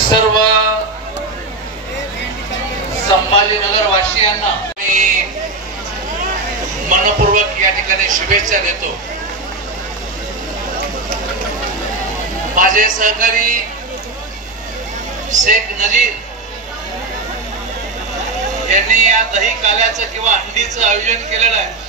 सर्व संभाजीनगर वासियांना मी मनपूर्वक या ठिकाणी शुभेच्छा देतो। माझे सहकारी शेख नजीर यांनी या दही काल्याचं किंवा अंडीचं आयोजन केलेलं आहे।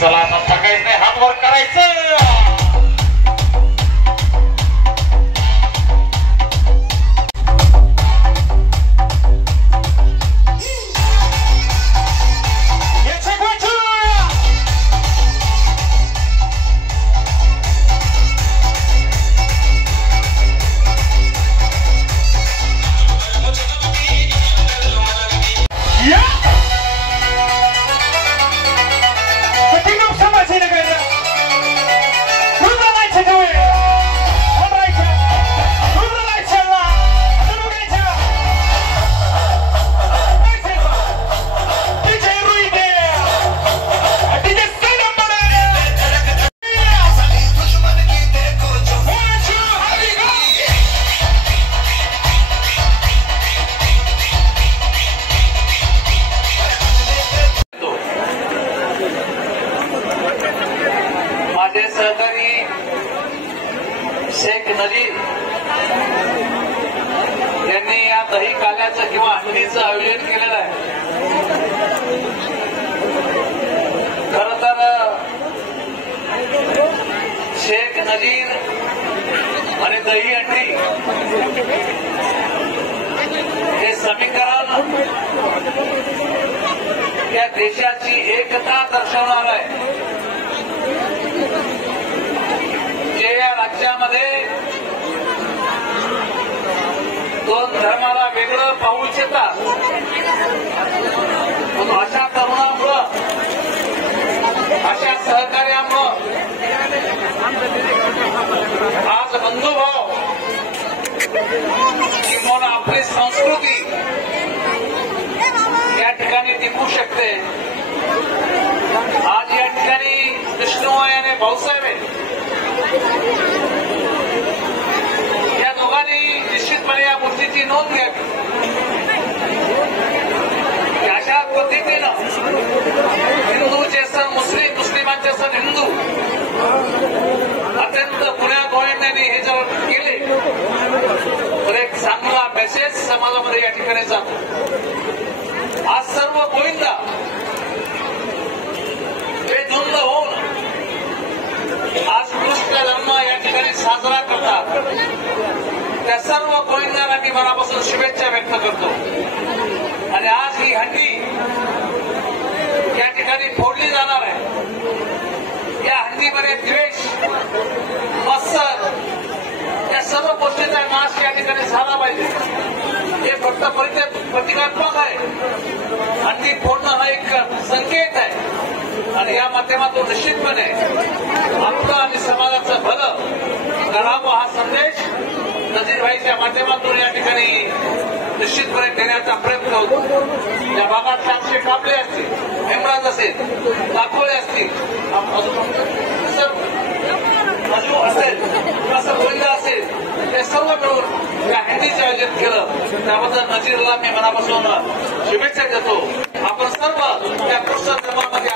चला आता थकायचं नाही, हात वर करायचं। शेख नजीर यांनी या दही काल्याचं किंवा अंडीचं आयोजन केलेलं आहे। खरं तर शेख नजीर आणि दही अंडी हे समीकरण या देशाची एकता दर्शवणार आहे। जे या राज्यामध्ये दोन धर्माला वेगळं पाहू इच्छितात, अशा तरुणामुळं, अशा सहकार्यामुळं आज बंधुभाव किंवा आपली संस्कृती या ठिकाणी टिकू शकते। आज या ठिकाणी कृष्णवाई आणि भाऊसाहेब या दोघांनी निश्चितपणे या गोष्टीची नोंद घ्यावी। अशा पद्धतीनं हिंदूचे सण मुस्लिम, मुस्लिमांचे सण हिंदू अत्यंत पुण्यागोविंदांनी हे जर केले तर एक चांगला मेसेज समाजामध्ये या ठिकाणी जातो। आज सर्व गोविंदा बेधुंद होऊन आज कृष्ण जन्म या ठिकाणी साजरा करतात। त्या सर्व गोविंदांना मी मनापासून शुभेच्छा व्यक्त करतो। आणि आज ही हंडी या ठिकाणी फोडली जाणार आहे। या हंडीमध्ये द्वेष, मत्सर या सर्व गोष्टींचा नाश या ठिकाणी झाला पाहिजे। हे फक्त प्रतिकात्मक आहे आणि ती फोडणं हा एक संकेत आहे आणि या माध्यमातून निश्चितपणे आपलं आणि समाजाचं भलं घडावं हा संदेश नजीरभाईच्या माध्यमातून या ठिकाणी निश्चितपणे देण्याचा प्रयत्न होतो. या भागात 700 कापले असतील, हेमराज असेल, दाखोळे असतील, अजू असेल किंवा गोविंदा असेल, हे सर्व मिळून या हँडीचं आयोजन केलं. त्याबद्दल नजीरला मी मनापासून शुभेच्छा देतो. आपण सर्व त्या कृष्ण धर्मामध्ये